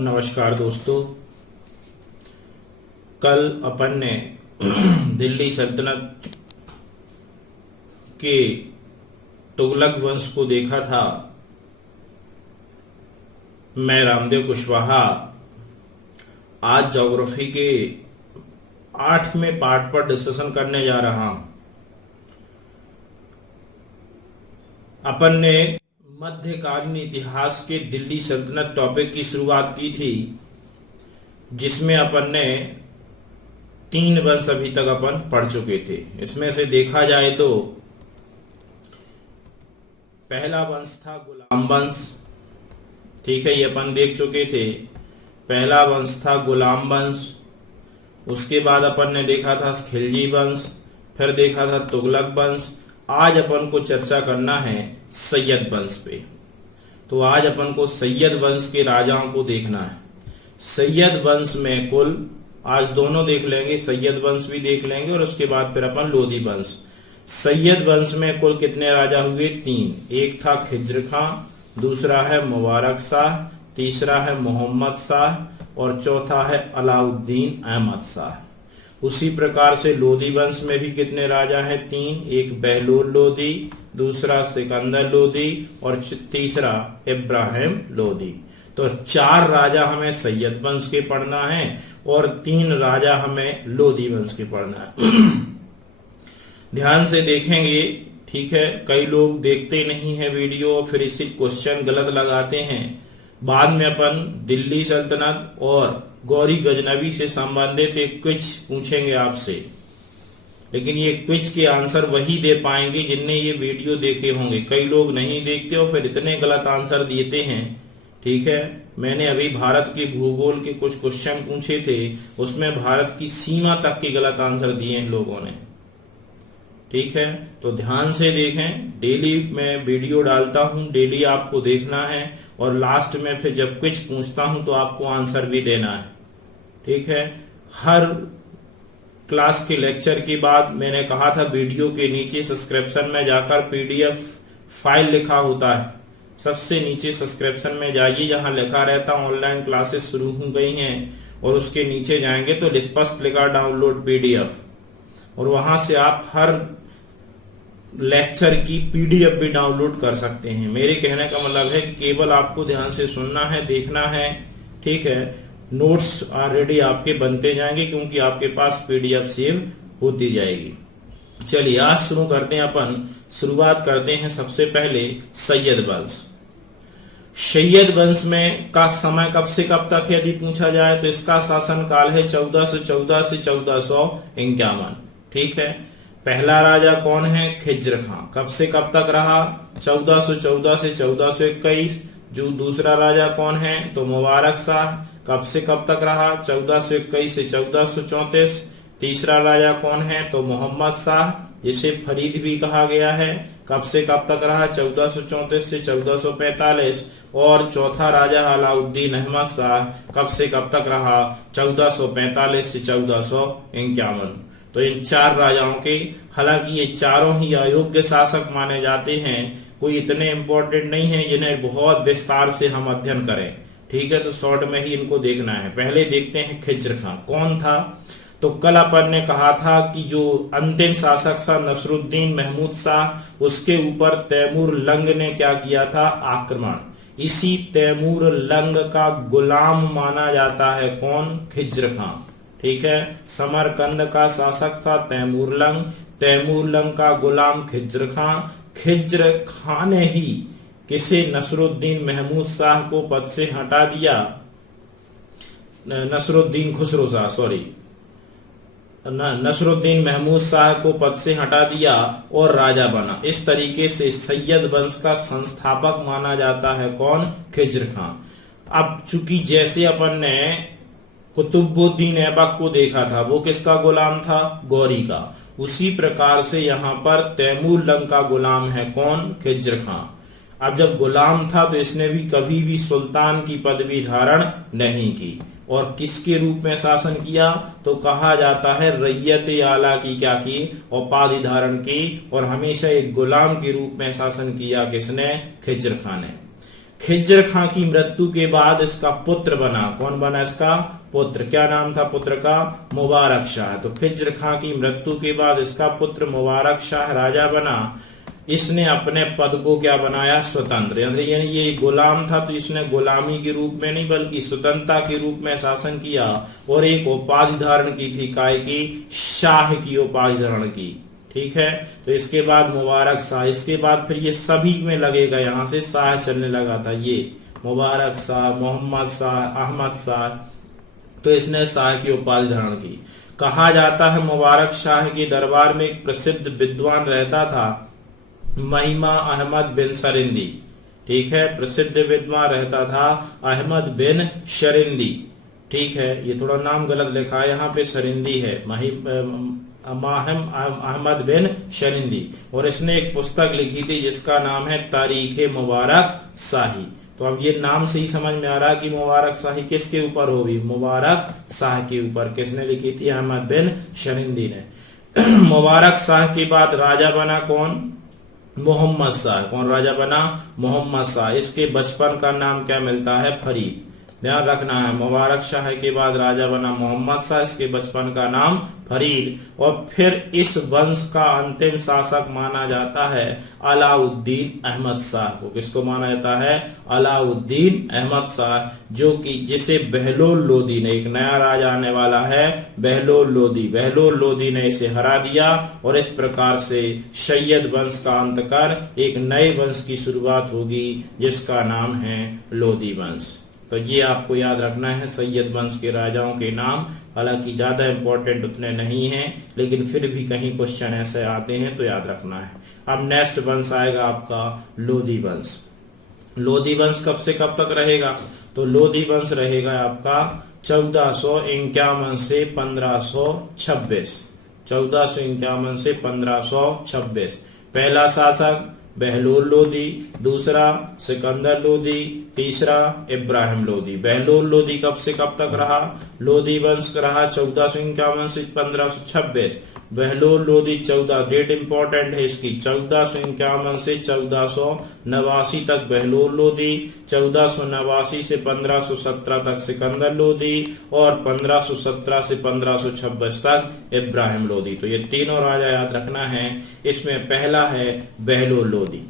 नमस्कार दोस्तों। कल अपन ने दिल्ली सल्तनत के तुगलक वंश को देखा था। मैं रामदेव कुशवाहा आज ज्योग्राफी के 8वें पार्ट पर डिस्कशन करने जा रहा हूं। अपन ने मध्यकालीन इतिहास के दिल्ली सल्तनत टॉपिक की शुरुआत की थी, जिसमें अपन ने 3 वंश अभी तक अपन पढ़ चुके थे। इसमें से देखा जाए तो पहला वंश था गुलाम वंश। ठीक है, ये अपन देख चुके थे। पहला वंश था गुलाम वंश। उसके बाद अपन ने देखा था खिलजी वंश, फिर देखा था तुगलक वंश। आज अपन को चर्चा करना है सैयद वंश पे। तो आज अपन को सैयद वंश के राजाओं को देखना है। सैयद वंश में कुल आज दोनों देख लेंगे, सैयद वंश भी देख लेंगे और उसके बाद फिर अपन लोधी वंश। सैयद वंश में कुल कितने राजा हुए? 3। एक था खिज्र खां, दूसरा है मुबारक शाह, तीसरा है मोहम्मद शाह और चौथा है अलाउद्दीन अहमद शाह। उसी प्रकार से लोधी वंश में भी कितने राजा हैं? 3। एक बहलोल लोधी, दूसरा सिकंदर लोधी और तीसरा इब्राहिम लोधी। तो 4 राजा हमें सैयद वंश के पढ़ना है और 3 राजा हमें लोधी वंश के पढ़ना है। ध्यान से देखेंगे, ठीक है। कई लोग देखते नहीं है वीडियो और फिर इसी क्वेश्चन गलत लगाते हैं। बाद में अपन दिल्ली सल्तनत और गौरी गजनवी से संबंधित एक क्विज पूछेंगे आपसे, लेकिन ये क्विज के आंसर वही दे पाएंगे जिनने ये वीडियो देखे होंगे। कई लोग नहीं देखते और फिर इतने गलत आंसर देते हैं। ठीक है, मैंने अभी भारत के भूगोल के कुछ क्वेश्चन पूछे थे, उसमें भारत की सीमा तक के गलत आंसर दिए हैं लोगों ने। ठीक है, तो ध्यान से देखें। डेली मैं वीडियो डालता हूं, डेली आपको देखना है और लास्ट में फिर जब क्विज पूछता हूं तो आपको आंसर भी देना है। ठीक है, हर क्लास के लेक्चर के बाद मैंने कहा था वीडियो के नीचे सब्सक्रिप्शन में जाकर पीडीएफ फाइल लिखा होता है, सबसे नीचे सब्सक्रिप्शन में जाइए, जहां लिखा रहता ऑनलाइन क्लासेस शुरू हो गई हैं, और उसके नीचे जाएंगे तो स्पष्ट लिखा डाउनलोड पीडीएफ, और वहां से आप हर लेक्चर की पीडीएफ भी डाउनलोड कर सकते हैं। मेरे कहने का मतलब है कि केवल आपको ध्यान से सुनना है, देखना है। ठीक है, नोट्स ऑलरेडी आपके बनते जाएंगे क्योंकि आपके पास पीडीएफ सेव होती जाएगी। चलिए आज शुरू करते हैं। अपन शुरुआत करते हैं सबसे पहले सैयद वंश। सैयद वंश में का समय कब से कब तक यदि पूछा जाए तो इसका शासन काल है 1414 से 1451। ठीक है, पहला राजा कौन है? खिज्र खां। कब से कब तक रहा? 1414 से 1421। जो दूसरा राजा कौन है? तो मुबारक शाह। कब से कब तक रहा? 1421 से 1434। तीसरा राजा कौन है? तो मोहम्मद शाह, जिसे फरीद भी कहा गया है। कब से कब तक रहा? 1434 से 1445। और चौथा राजा अलाउद्दीन अहमद शाह। कब से कब तक रहा? 1445 से 1451। तो इन 4 राजाओं के, हालांकि ये चारों ही अयोग्य शासक माने जाते हैं, कोई इतने इंपॉर्टेंट नहीं है जिन्हें बहुत विस्तार से हम अध्ययन करें। ठीक है, तो शॉर्ट में ही इनको देखना है। पहले देखते हैं खिज्र खां कौन था। तो कल अपन ने कहा था कि जो अंतिम शासक था नसरुद्दीन महमूद शाह, उसके ऊपर तैमूर लंग ने क्या किया था? आक्रमण। इसी तैमूर लंग का गुलाम माना जाता है कौन? खिज्र खां। ठीक है, समरकंद का शासक था तैमूर लंग। तैमूर लंग का गुलाम खिज्र खां। खिज्र खां ने ही किसे? नसरुद्दीन महमूद शाह को पद से हटा दिया। नसरुद्दीन खुसरो शाह, सॉरी, नसरुद्दीन महमूद शाह को पद से हटा दिया और राजा बना। इस तरीके से सैयद वंश का संस्थापक माना जाता है कौन? खिज्र खां। अब चूंकि जैसे अपन ने कुतुबुद्दीन ऐबक को देखा था, वो किसका गुलाम था? गौरी का। उसी प्रकार से यहाँ पर तैमूर लंग का गुलाम है कौन? खिज्र खां। अब जब गुलाम था तो इसने भी कभी भी सुल्तान की पदवी धारण नहीं की, और किसके रूप में शासन किया? तो कहा जाता है रैयत आला की क्या की? उपाधि धारण की, और हमेशा एक गुलाम के रूप में शासन किया किसने? खिज्र खां ने। खिज्र खां की मृत्यु के बाद इसका पुत्र बना, कौन बना इसका पुत्र, क्या नाम था पुत्र का, मुबारक शाह। तो खिज्र खां की मृत्यु के बाद इसका पुत्र मुबारक शाह राजा बना। इसने अपने पद को क्या बनाया, स्वतंत्र, यानी ये गुलाम था तो इसने गुलामी के रूप में नहीं बल्कि स्वतंत्रता के रूप में शासन किया और एक उपाधि धारण की थी, काय की, शाह की उपाधि धारण की। ठीक है, तो इसके बाद मुबारक शाह, इसके बाद फिर ये सभी में लगेगा, यहां से शाह चलने लगा था, ये मुबारक शाह, मोहम्मद शाह, अहमद शाह, तो इसने शाह की उपाधि धारण की। कहा जाता है मुबारक शाह के दरबार में एक प्रसिद्ध विद्वान रहता था, महिमा अहमद बिन शरिंदी। ठीक है, प्रसिद्ध विद्वान रहता था अहमद बिन शरिंदी। ठीक है, ये थोड़ा नाम गलत लिखा है, यहाँ पे शरिंदी है, अहमद बिन शरिंदी, और इसने एक पुस्तक लिखी थी जिसका नाम है तारीख मुबारक शाही। तो अब ये नाम से ही समझ में आ रहा है कि मुबारक शाही किसके ऊपर होगी, मुबारक शाह के ऊपर। किसने लिखी थी, अहमद बिन शरिंदी ने। मुबारक शाह के बाद राजा बना कौन, मोहम्मद शाह। कौन राजा बना, मोहम्मद शाह। इसके बचपन का नाम क्या मिलता है, फरीद, ध्यान रखना है। मुबारक शाह के बाद राजा बना मोहम्मद शाह, इसके बचपन का नाम फरीद। और फिर इस वंश का अंतिम शासक माना जाता है अलाउद्दीन अहमद शाह को। किसको माना जाता है, अलाउद्दीन अहमद शाह, जो कि जिसे बहलोल लोदी ने, एक नया राजा आने वाला है बहलोल लोदी, बहलोल लोदी ने इसे हरा दिया और इस प्रकार से सैयद वंश का अंत कर एक नए वंश की शुरुआत होगी जिसका नाम है लोदी वंश। तो ये आपको याद रखना है सैयद वंश के राजाओं के नाम। हालांकि ज्यादा इंपॉर्टेंट उतने नहीं हैं, लेकिन फिर भी कहीं क्वेश्चन ऐसे आते हैं तो याद रखना है। अब नेक्स्ट वंश आएगा आपका लोदी वंश। लोदी वंश कब से कब तक रहेगा, तो लोदी वंश रहेगा आपका 1451 से 1526, 1451 से 1526। पहला शासक बहलोल लोदी, दूसरा सिकंदर लोदी, तीसरा इब्राहिम लोदी। बहलोल लोदी कब से कब तक रहा, लोदी वंश रहा 1451 से 1526। बहलोल लोदी 14, डेट इंपॉर्टेंट है इसकी, 1451 से 1489 तक बहलोल लोदी, 1489 से 1517 तक सिकंदर लोदी और 1517 से 1526 तक इब्राहिम लोदी। तो ये तीनों राजा याद रखना है। इसमें पहला है बहलोल लोदी।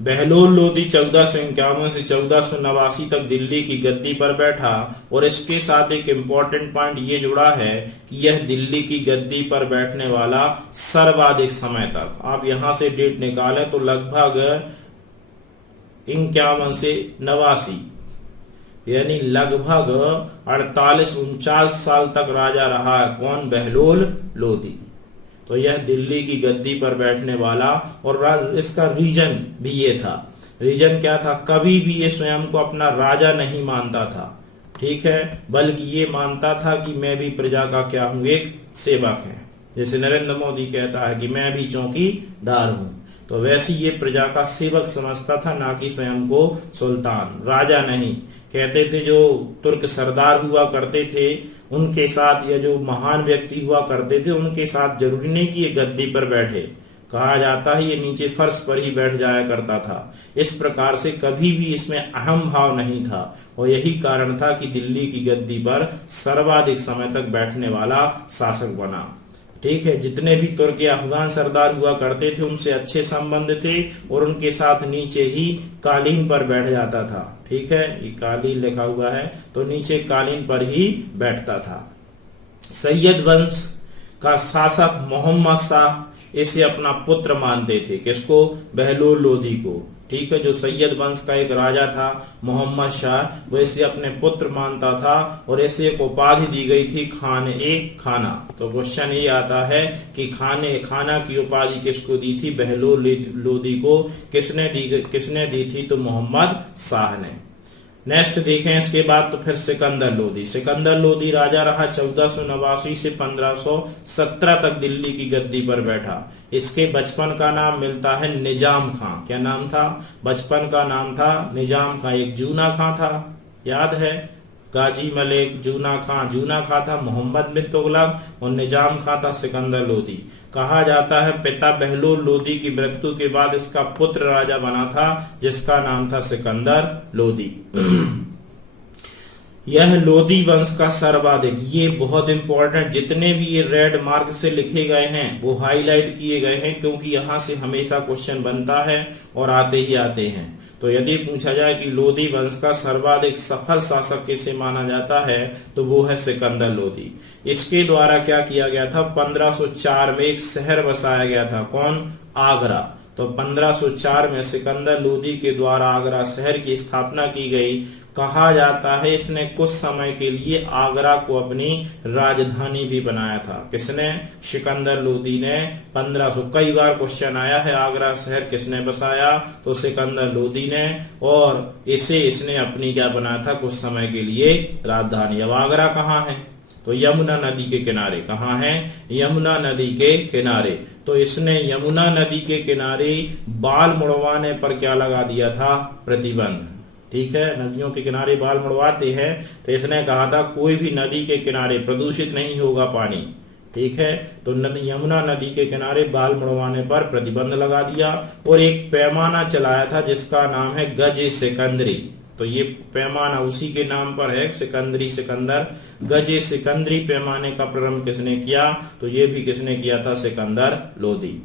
बहलोल लोदी 1451 से 1489 तक दिल्ली की गद्दी पर बैठा और इसके साथ एक इम्पोर्टेंट पॉइंट ये जुड़ा है कि यह दिल्ली की गद्दी पर बैठने वाला सर्वाधिक समय तक, आप यहां से डेट निकालें तो लगभग 51 से 89, यानी लगभग 48-49 साल तक राजा रहा है। कौन, बहलोल लोदी। तो यह दिल्ली की गद्दी पर बैठने वाला, और इसका रीजन भी ये था। रीजन क्या था, कभी भी ये स्वयं को अपना राजा नहीं मानता था, ठीक है, बल्कि ये मानता था कि मैं भी प्रजा का क्या हूं, एक सेवक है। जैसे नरेंद्र मोदी कहता है कि मैं भी चौकीदार हूं, तो वैसे ये प्रजा का सेवक समझता था, ना कि स्वयं को सुल्तान, राजा नहीं। कहते थे जो तुर्क सरदार हुआ करते थे उनके साथ, या जो महान व्यक्ति हुआ करते थे उनके साथ जरूरी नहीं कि ये गद्दी पर बैठे, कहा जाता है ये नीचे फर्श पर ही बैठ जाया करता था। इस प्रकार से कभी भी इसमें अहम भाव नहीं था और यही कारण था कि दिल्ली की गद्दी पर सर्वाधिक समय तक बैठने वाला शासक बना। ठीक है, जितने भी तुर्क या अफगान सरदार हुआ करते थे उनसे अच्छे संबंध थे और उनके साथ नीचे ही कालीन पर बैठ जाता था। ठीक है, ये कालीन लिखा हुआ है, तो नीचे कालीन पर ही बैठता था। सैयद वंश का शासक मोहम्मद शाह इसे अपना पुत्र मानते थे। किसको, बहलोल लोदी को। ठीक है, जो सैयद वंश का एक राजा था मोहम्मद शाह, वो इसे अपने पुत्र मानता था और इसे एक उपाधि दी गई थी खाना। तो क्वेश्चन ये आता है कि खाना की उपाधि किसको दी थी, बहलोल लोदी को। किसने दी थी, तो मोहम्मद शाह ने। नेक्स्ट देखें इसके बाद तो फिर सिकंदर लोदी। सिकंदर लोदी राजा रहा 1489 से 1517 तक दिल्ली की गद्दी पर बैठा। इसके बचपन का नाम मिलता है निजाम खां। क्या नाम था, बचपन का नाम था निजाम खां। एक जूना खां था, याद है, गाजी मलिक, जूना खां था मोहम्मद बिन तुगलक और निजाम खां था सिकंदर लोदी। कहा जाता है पिता बहलोल लोदी की मृत्यु के बाद इसका पुत्र राजा बना था जिसका नाम था सिकंदर लोदी। यह लोदी वंश का सर्वाधिक, ये बहुत इंपॉर्टेंट, जितने भी ये रेड मार्क से लिखे गए हैं वो हाईलाइट किए गए हैं क्योंकि यहां से हमेशा क्वेश्चन बनता है और आते ही आते हैं। तो यदि पूछा जाए कि लोदी वंश का सर्वाधिक सफल शासक किसे माना जाता है तो वो है सिकंदर लोदी। इसके द्वारा क्या किया गया था, 1504 में एक शहर बसाया गया था, कौन, आगरा। तो 1504 में सिकंदर लोदी के द्वारा आगरा शहर की स्थापना की गई। कहा जाता है इसने कुछ समय के लिए आगरा को अपनी राजधानी भी बनाया था। किसने, सिकंदर लोदी ने। 1500, कई बार क्वेश्चन आया है आगरा शहर किसने बसाया, तो सिकंदर लोदी ने, और इसे इसने अपनी क्या बनाया था, कुछ समय के लिए राजधानी। अब आगरा कहाँ है, तो यमुना नदी के किनारे। कहाँ है, यमुना नदी के किनारे। तो इसने यमुना नदी के किनारे बाल मुड़वाने पर क्या लगा दिया था, प्रतिबंध। ठीक है, नदियों के किनारे बाल मुड़वाते हैं तो इसने कहा था कोई भी नदी के किनारे प्रदूषित नहीं होगा पानी। ठीक है, तो यमुना नदी के किनारे बाल मुड़वाने पर प्रतिबंध लगा दिया और एक पैमाना चलाया था जिसका नाम है गज सिकंदरी। तो ये पैमाना उसी के नाम पर है, सिकंदरी सिकंदर। गज सिकंदरी पैमाने का प्रारंभ किसने किया, तो ये भी किसने किया था, सिकंदर लोदी।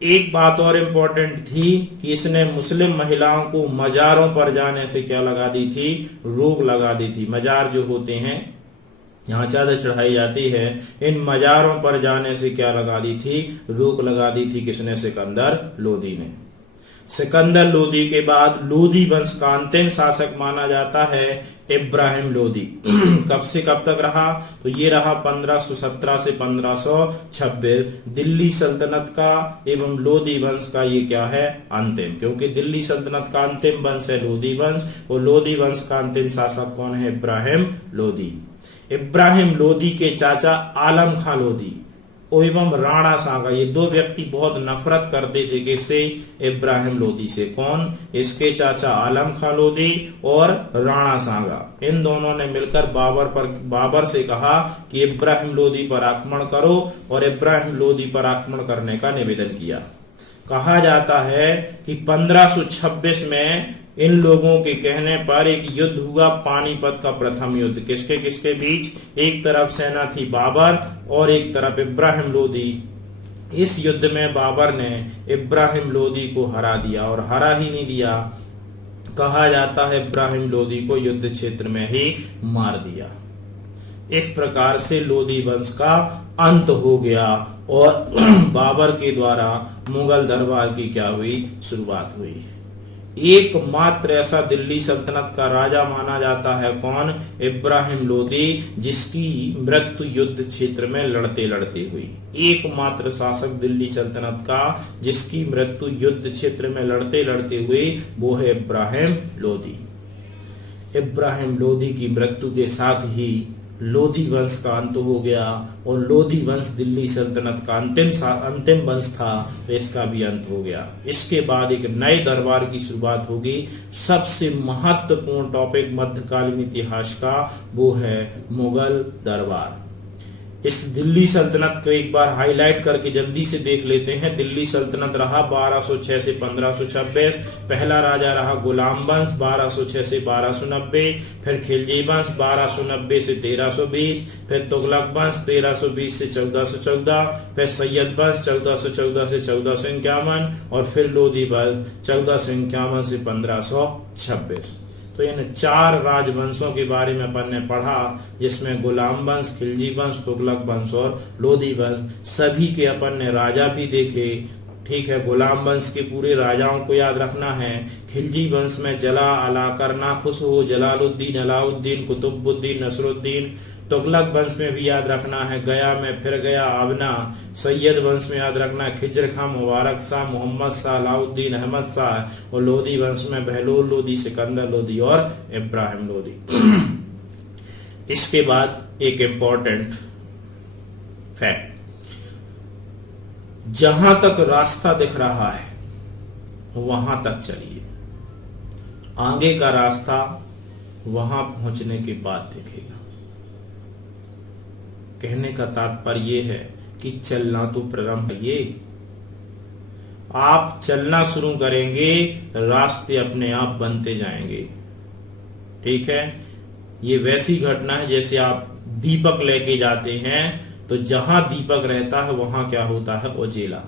एक बात और इम्पोर्टेंट थी कि इसने मुस्लिम महिलाओं को मजारों पर जाने से क्या लगा दी थी, रोक लगा दी थी। मजार जो होते हैं यहाँ चादर चढ़ाई जाती है, इन मजारों पर जाने से क्या लगा दी थी, रोक लगा दी थी। किसने, सिकंदर लोदी ने। सिकंदर लोदी के बाद लोदी वंश का अंतिम शासक माना जाता है इब्राहिम लोदी। कब से कब तक रहा, तो ये रहा 1517 से 1526। दिल्ली सल्तनत का एवं लोदी वंश का ये क्या है, अंतिम, क्योंकि दिल्ली सल्तनत का अंतिम वंश है लोदी वंश और लोदी वंश का अंतिम शासक कौन है, इब्राहिम लोदी। इब्राहिम लोदी के चाचा आलम खां लोदी एवं राणा सांगा, ये दो व्यक्ति बहुत नफरत करते थे किससे, इब्राहिम लोदी से। कौन, इसके चाचा आलम खां लोदी और राणा सांगा। इन दोनों ने मिलकर बाबर से कहा कि इब्राहिम लोदी पर आक्रमण करो और इब्राहिम लोदी पर आक्रमण करने का निवेदन किया। कहा जाता है कि 1526 में इन लोगों के कहने पर एक युद्ध हुआ, पानीपत का प्रथम युद्ध। किसके किसके बीच, एक तरफ सेना थी बाबर और एक तरफ इब्राहिम लोदी। इस युद्ध में बाबर ने इब्राहिम लोदी को हरा दिया, और हरा ही नहीं दिया, कहा जाता है इब्राहिम लोदी को युद्ध क्षेत्र में ही मार दिया। इस प्रकार से लोदी वंश का अंत हो गया और बाबर के द्वारा मुगल दरबार की क्या हुई, शुरुआत हुई। एकमात्र ऐसा दिल्ली सल्तनत का राजा माना जाता है कौन, इब्राहिम लोदी, जिसकी मृत्यु युद्ध क्षेत्र में लड़ते लड़ते हुई। एकमात्र शासक दिल्ली सल्तनत का जिसकी मृत्यु युद्ध क्षेत्र में लड़ते लड़ते हुई, वो है इब्राहिम लोदी। इब्राहिम लोदी की मृत्यु के साथ ही लोदी वंश का अंत हो गया और लोदी वंश दिल्ली सल्तनत का अंतिम वंश था, तो इसका भी अंत हो गया। इसके बाद एक नए दरबार की शुरुआत होगी। सबसे महत्वपूर्ण टॉपिक मध्यकालीन इतिहास का वो है मुगल दरबार। इस दिल्ली सल्तनत को एक बार हाईलाइट करके जल्दी से देख लेते हैं। दिल्ली सल्तनत रहा 1206 से 1526। पहला राजा रहा गुलाम वंश 1206 से 1290, फिर खिलजी वंश 1290 से 1320, फिर तुगलक वंश 1320 से 1414, फिर सैयद वंश 1414 से 1451 और फिर लोदी वंश 1451 से 1526। तो इन चार राजवंशों के बारे में अपन ने पढ़ा, जिसमें गुलाम वंश, खिलजी वंश, तुगलक वंश और लोदी वंश। सभी के अपन ने राजा भी देखे। ठीक है, गुलाम वंश के पूरे राजाओं को याद रखना है। खिलजी वंश में जला, अला, करना, खुसरो, जलालुद्दीन, अलाउद्दीन, कुतुबुद्दीन, नसरुद्दीन। तुगलक वंश में भी याद रखना है गया में फिर गया, आबना। सैयद वंश में याद रखना है खिजर खां, मुबारक शाह, मोहम्मद शाह, अलाउद्दीन, अहमद शाह। और लोदी वंश में बहलोल लोदी, सिकंदर लोदी और इब्राहिम लोदी। इसके बाद एक इंपॉर्टेंट फैक्ट, जहां तक रास्ता दिख रहा है वहां तक चलिए, आगे का रास्ता वहां पहुंचने के बाद दिखेगा। कहने का तात्पर्य यह है कि चलना तो प्रारंभ है। ये आप चलना शुरू करेंगे, रास्ते अपने आप बनते जाएंगे। ठीक है, ये वैसी घटना है जैसे आप दीपक लेके जाते हैं, तो जहां दीपक रहता है वहां क्या होता है, उजेला।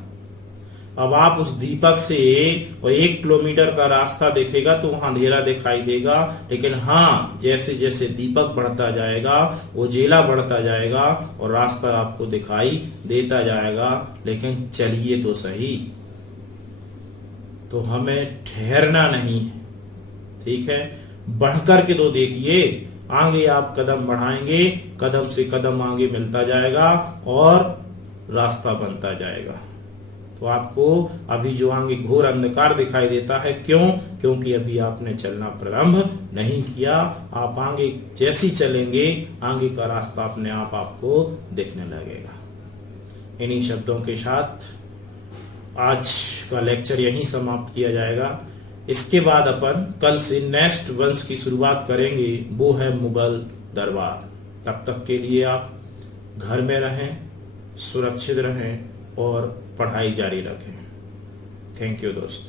अब आप उस दीपक से 1 किलोमीटर का रास्ता देखेगा तो वहां अंधेरा दिखाई देगा, लेकिन हाँ, जैसे जैसे दीपक बढ़ता जाएगा, उजेला बढ़ता जाएगा और रास्ता आपको दिखाई देता जाएगा। लेकिन चलिए तो सही, तो हमें ठहरना नहीं है। ठीक है, बढ़कर के तो देखिए, आगे आप कदम बढ़ाएंगे, कदम से कदम आगे मिलता जाएगा और रास्ता बनता जाएगा। तो आपको अभी जो आगे घोर अंधकार दिखाई देता है, क्यों? क्योंकि अभी आपने चलना प्रारंभ नहीं किया। आप आगे जैसी चलेंगे, आगे का रास्ता अपने आप आपको दिखने लगेगा। इन्हीं शब्दों के साथ आज का लेक्चर यहीं समाप्त किया जाएगा। इसके बाद अपन कल से नेक्स्ट वंश की शुरुआत करेंगे, वो है मुगल दरबार। तब तक के लिए आप घर में रहें, सुरक्षित रहें और पढ़ाई जारी रखें। थैंक यू दोस्त।